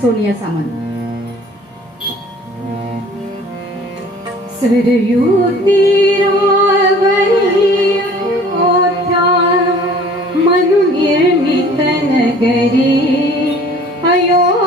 सोनिया सामंत सरयू तीरावरी ओठा मनु निर्मित नगरी अयोध्या